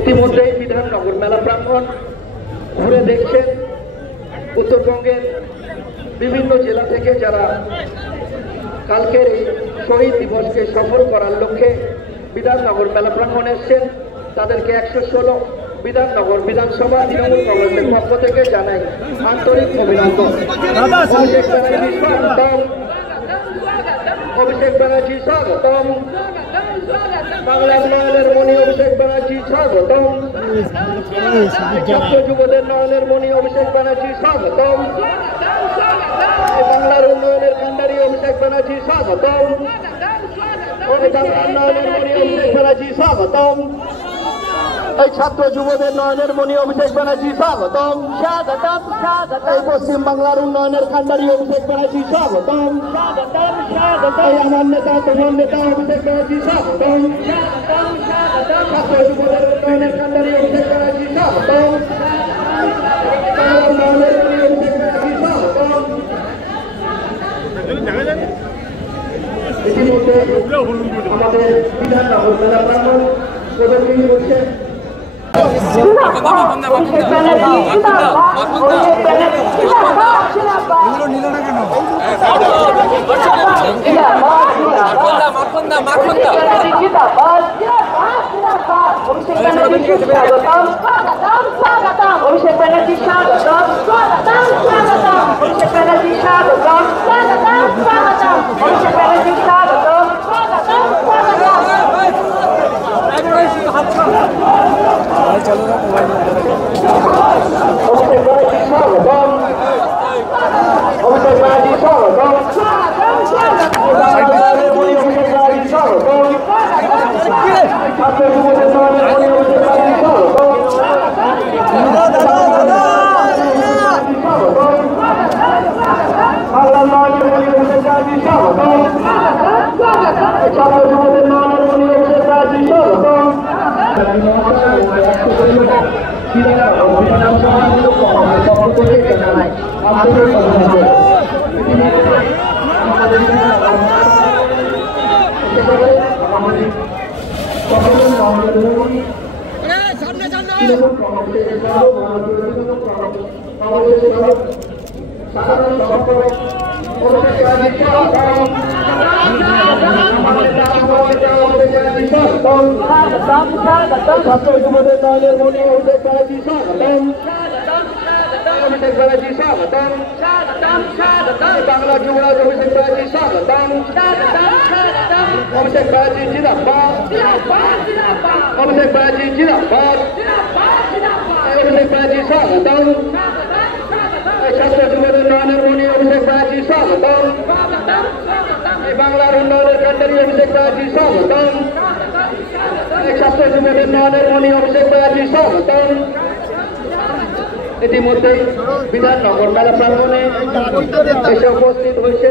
ইতিমধ্যেই বিধাননগর মেলা প্রাঙ্গণ ঘুরে দেখছেন উত্তরবঙ্গের বিভিন্ন জেলা থেকে যারা কালকের এই শহীদ দিবসকে সফল করার লক্ষ্যে বিধাননগর মেলা প্রাঙ্গণে এসছেন তাদেরকে 116 বিধাননগর বিধানসভা তৃণমূল কংগ্রেসের পক্ষ থেকে জানাই আন্তরিক অভিনন্দন। অভিষেক ব্যানার্জি স্বাগতম, বাংলার নয়নের মণি অভিষেক ব্যানার্জি স্বাগতম, ছাত্র যুবদের নয়নের মণি অভিষেক ব্যানার্জি স্বাগতম, বাংলার উন্নয়নের কান্ডারি অভিষেক ব্যানার্জি স্বাগতম, বাংলার নয়নের মণি অভিষেক ব্যানার্জি স্বাগতম, এই ছাত্র যুবদের নয়নের মণি অভিষেক ব্যানার্জি স্বাগতম, স্বাগতম স্বাগতম, এই পশ্চিম বাংলার উন্নয়নের কান্ডারি অভিষেক ব্যানার্জি স্বাগতম, স্বাগতম স্বাগতম, এই আমার নেতা তোমার নেতা অভিষেক ব্যানার্জি স্বাগতম, স্বাগতম স্বাগতম, ছাত্র যুবদের উন্নয়নের কান্ডারি অভিষেক ব্যানার্জি স্বাগতম, বাংলার নয়নের মণি অভিষেক ব্যানার্জি স্বাগতম। ইতিমধ্যে আমাদের বিধাননগর মেলা প্রাঙ্গণ প্রদর্শনী করছে অভিষেক ব্যানার্জি স্বাগতম, অভিষেক ব্যানার্জি স্বাগতম, অভিষেক ব্যানার্জি স্বাগতম, অভিষেক ব্যানার্জি স্বাগতম, অভিষেক ব্যানার্জি স্বাগতম, ছাত্র যুবদের নয়নের মণি অভিষেক ব্যানার্জি স্বাগতম, বাংলার নয়নের মণি অভিষেক ব্যানার্জি স্বাগতম, ছাত্র যুবদের নয়নের মণি অভিষেক ব্যানার্জি স্বাগতম। ছাত্র যুবদের নয়নের মণি অভিষেক ব্যানার্জি স্বাগতম, অভিষেক ব্যানার্জি স্বাগতম, বাংলা যুবরাজ অভিষেক ব্যানার্জি স্বাগতম, অভিষেক ব্যানার্জি জিন্দাবাদ, অভিষেক ব্যানার্জি জিন্দাবাদ, অভিষেক ব্যানার্জি স্বাগতম, ছাত্র যুবদের নয়নের মণি অভিষেক ব্যানার্জি স্বাগতম, বাংলার উন্নয়নের কান্ডারি অভিষেক ব্যানার্জি স্বাগতম, ছাত্র যুবদের নয়নের মণি অভিষেক ব্যানার্জি স্বাগতম। ইতিমধ্যে বিধাননগর মেলা প্রাঙ্গণে এসে উপস্থিত হয়েছে